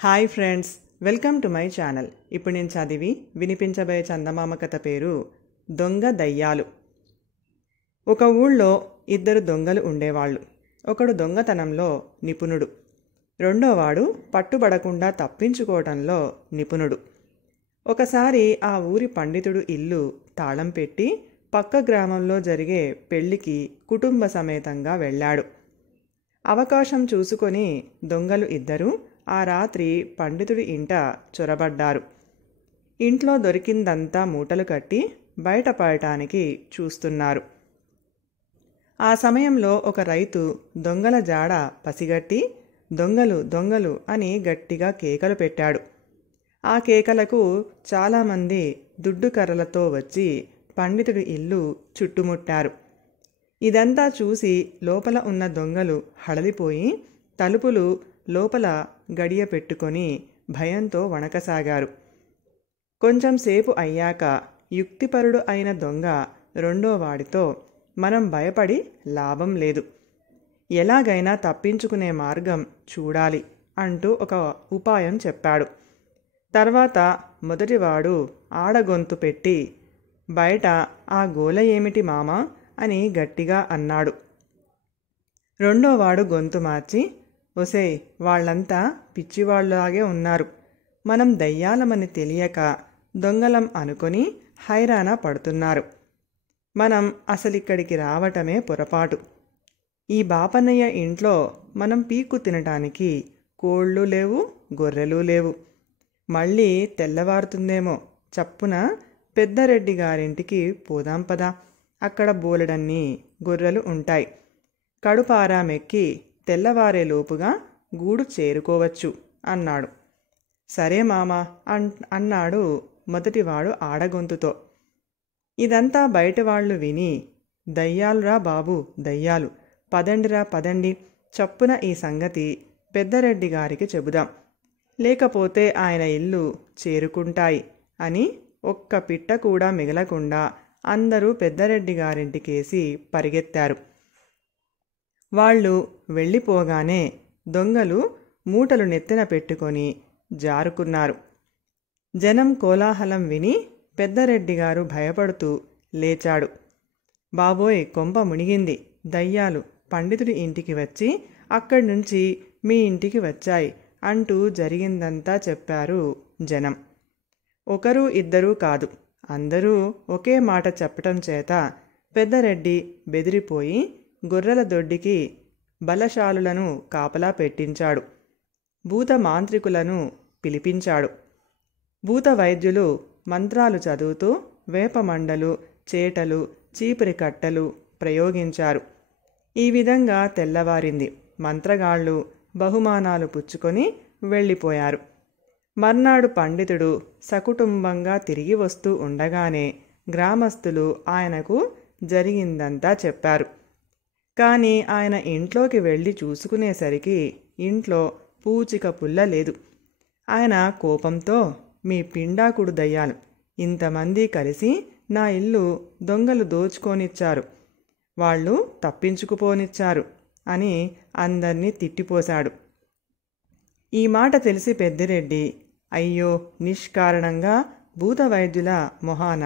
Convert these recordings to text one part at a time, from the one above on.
Hi friends, welcome to my channel. ఇప్పుడు నేను చదివి వినిపించబోయే చందమామ కథ పేరు దొంగ దయ్యాలు. ఒక ఊళ్ళో ఇద్దరు దొంగలు ఉండేవాళ్ళు. ఒకడు దొంగతనంలో నిపుణుడు, రెండోవాడు పట్టుబడకుండా తప్పించుకోవటంలో నిపుణుడు. ఒకసారి ఆ ఊరి పండితుడు ఇల్లు తాళం పెట్టి పక్క గ్రామంలో జరిగే పెళ్లికి కుటుంబ సమేతంగా వెళ్ళాడు. అవకాశం చూసుకొని దొంగలు ఇద్దరూ ఆ రాత్రి పండితుడి ఇంట చొరబడ్డారు. ఇంట్లో దొరికిందంతా మూటలు కట్టి బయటపడటానికి చూస్తున్నారు. ఆ సమయంలో ఒక రైతు దొంగల జాడ పసిగట్టి దొంగలు దొంగలు అని గట్టిగా కేకలు పెట్టాడు. ఆ కేకలకు చాలామంది దుడ్డు కర్రలతో వచ్చి పండితుడి ఇల్లు చుట్టుముట్టారు. ఇదంతా చూసి లోపల ఉన్న దొంగలు హడలిపోయి తలుపులు లోపల గడియ పెట్టుకొని భయంతో వణకసాగారు. కొంచెం సేపు అయ్యాక యుక్తిపరుడు అయిన దొంగ రెండో వాడితో, మనం భయపడి లాభం లేదు, ఎలాగైనా తప్పించుకునే మార్గం చూడాలి అంటూ ఒక ఉపాయం చెప్పాడు. తర్వాత మొదటివాడు ఆడగొంతు పెట్టి, బయట ఆ గోల ఏమిటి మామా అని గట్టిగా అన్నాడు. రెండోవాడు గొంతు మార్చి, ఒసేయ్, వాళ్ళంతా పిచ్చివాళ్లాగే ఉన్నారు, మనం దయ్యాలమని తెలియక దొంగలం అనుకొని హైరాణ పడుతున్నారు, మనం అసలిక్కడికి రావటమే పొరపాటు. ఈ బాపన్నయ్య ఇంట్లో మనం పీక్కు తినటానికి కోళ్ళు లేవు, గొర్రెలు లేవు, మళ్ళీ తెల్లవారుతుందేమో, చప్పున పెద్దరెడ్డి గారింటికి పోదాం పదా, అక్కడ బోలెడన్ని గొర్రెలు ఉంటాయి, కడుపారా మెక్కి తెల్లవారేలోపుగా గూడు చేరుకోవచ్చు అన్నాడు. సరే మామా అన్నాడు మొదటివాడు ఆడగొంతుతో. ఇదంతా బయటవాళ్లు విని, దయ్యాలురా బాబు దయ్యాలు, పదండిరా పదండి, చప్పున ఈ సంగతి పెద్దరెడ్డి గారికి చెబుదాం, లేకపోతే ఆయన ఇల్లు చేరుకుంటాయి అని ఒక్క పిట్ట కూడా మిగలకుండా అందరూ పెద్దరెడ్డి గారింటికేసి పరిగెత్తారు. వాళ్ళు వెళ్ళిపోగానే దొంగలు మూటలు నెత్తిన పెట్టుకొని జారుకున్నారు. జనం కోలాహలం విని పెద్దరెడ్డిగారు భయపడుతూ లేచాడు. బాబోయ్, కొంప మునిగింది, దయ్యాలు పండితుడి ఇంటికి వచ్చి అక్కడి నుంచి మీ ఇంటికి వచ్చాయి అంటూ జరిగిందంతా చెప్పారు జనం. ఒకరు ఇద్దరూ కాదు, అందరూ ఒకే మాట చెప్పటం చేత పెద్దరెడ్డి బెదిరిపోయి గొర్రెల దొడ్డికి బలశాలులను కాపలా పెట్టించాడు. భూత మాంత్రికులను పిలిపించాడు. భూత వైద్యులు మంత్రాలు చదువుతూ వేపమండలు, చేటలు, చీపురి కట్టలు ప్రయోగించారు. ఈ విధంగా తెల్లవారింది. మంత్రగాళ్ళు బహుమానాలు పుచ్చుకొని వెళ్ళిపోయారు. మర్నాడు పండితుడు సకుటుంబంగా తిరిగి వస్తూ ఉండగానే గ్రామస్తులు ఆయనకు జరిగిందంతా చెప్పారు. కానీ ఆయన ఇంట్లోకి వెళ్ళి చూసుకునేసరికి ఇంట్లో పూచిక పుల్ల లేదు. ఆయన కోపంతో, మీ పిండాకుడు దయ్యాలు, ఇంతమంది కలిసి నా ఇల్లు దొంగలు దోచుకోనిచ్చారు, వాళ్ళు తప్పించుకుపోనిచ్చారు అని అందర్నీ తిట్టిపోశాడు. ఈ మాట తెలిసి పెద్దిరెడ్డి, అయ్యో, నిష్కారణంగా భూత వైద్యుల మొహాన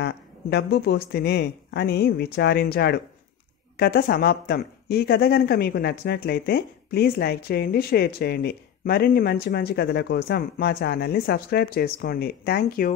డబ్బు పోస్తినే అని విచారించాడు. కథ సమాప్తం. ఈ కథ కనుక మీకు నచ్చినట్లయితే ప్లీజ్ లైక్ చేయండి, షేర్ చేయండి. మరిన్ని మంచి మంచి కథల కోసం మా ఛానల్ని సబ్స్క్రైబ్ చేసుకోండి. Thank you.